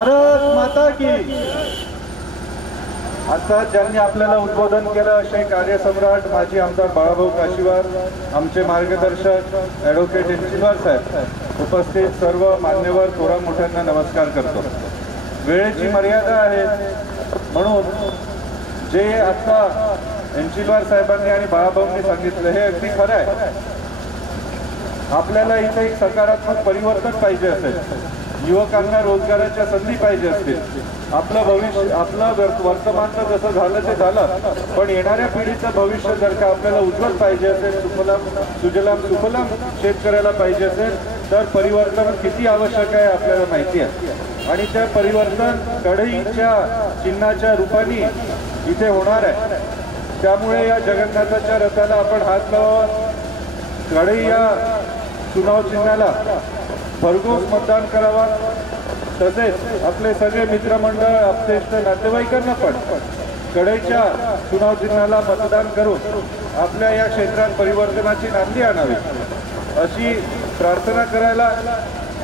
भारत माता की। आता ज्यांनी आपल्याला उद्बोधन केलं असे कार्यसम्राट माजी आमदार बाळाभाऊ काशीवार, आमचे मार्गदर्शक ॲडव्होकेट एन्चिलवार साहेब, उपस्थित सर्व मान्यवर थोरा मोठ्यांना नमस्कार करतो। वेळेची मर्यादा आहे म्हणून जे आता एन्चिलवार साहेबांनी आणि बाळाभाऊंनी सांगितलं हे अगदी खरं आहे। आपल्याला इथे एक सकारात्मक परिवर्तन पाहिजे असेल, युवकांना रोजगाराच्या संधी पाहिजे असतील, आपलं भविष्य आपलं वर्तमान तर जसं झालं ते झालं, पण येणाऱ्या पिढीचं भविष्य जर का आपल्याला उज्ज्वल पाहिजे असेल, सुजलाम सुफलाम शेतकऱ्याला पाहिजे असेल तर परिवर्तन किती आवश्यक आहे आपल्याला माहिती आहे। आणि ते परिवर्तन कढईच्या चिन्हाच्या रूपाने इथे होणार आहे। त्यामुळे या जगन्नाथाच्या रथाला आपण हात लावा, कढई या चुनाव चिन्हाला भरघोस मतदान करावा। तसेच आपले सगळे मित्रमंडळ, अपतेष्ट नातेवाईकांना पण कढईच्या चुनाव चिन्हाला मतदान करून आपल्या या क्षेत्रात परिवर्तनाची नांदी आणावी अशी प्रार्थना करायला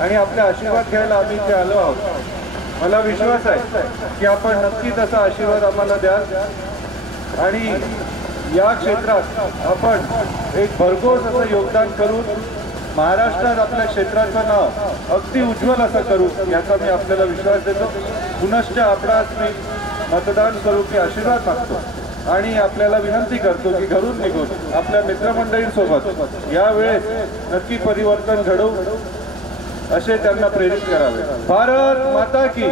आणि आपले आशीर्वाद घ्यायला आम्ही इथे आलो आहोत। मला विश्वास आहे की आपण नक्कीच असा आशीर्वाद आम्हाला द्याल आणि या क्षेत्रात आपण एक भरघोस असं योगदान करून महाराष्ट्रात आपल्या क्षेत्राचं नाव अगदी उज्ज्वल असं करू याचा मी आपल्याला विश्वास देतो। पुनश्च आपणास मी मतदान स्वरूपी आशीर्वाद मागतो आणि आपल्याला विनंती करतो की घरून निघून आपल्या मित्रमंडळींसोबत यावेळेस नक्की परिवर्तन घडवू असे त्यांना प्रेरित करावे। भारत माता की।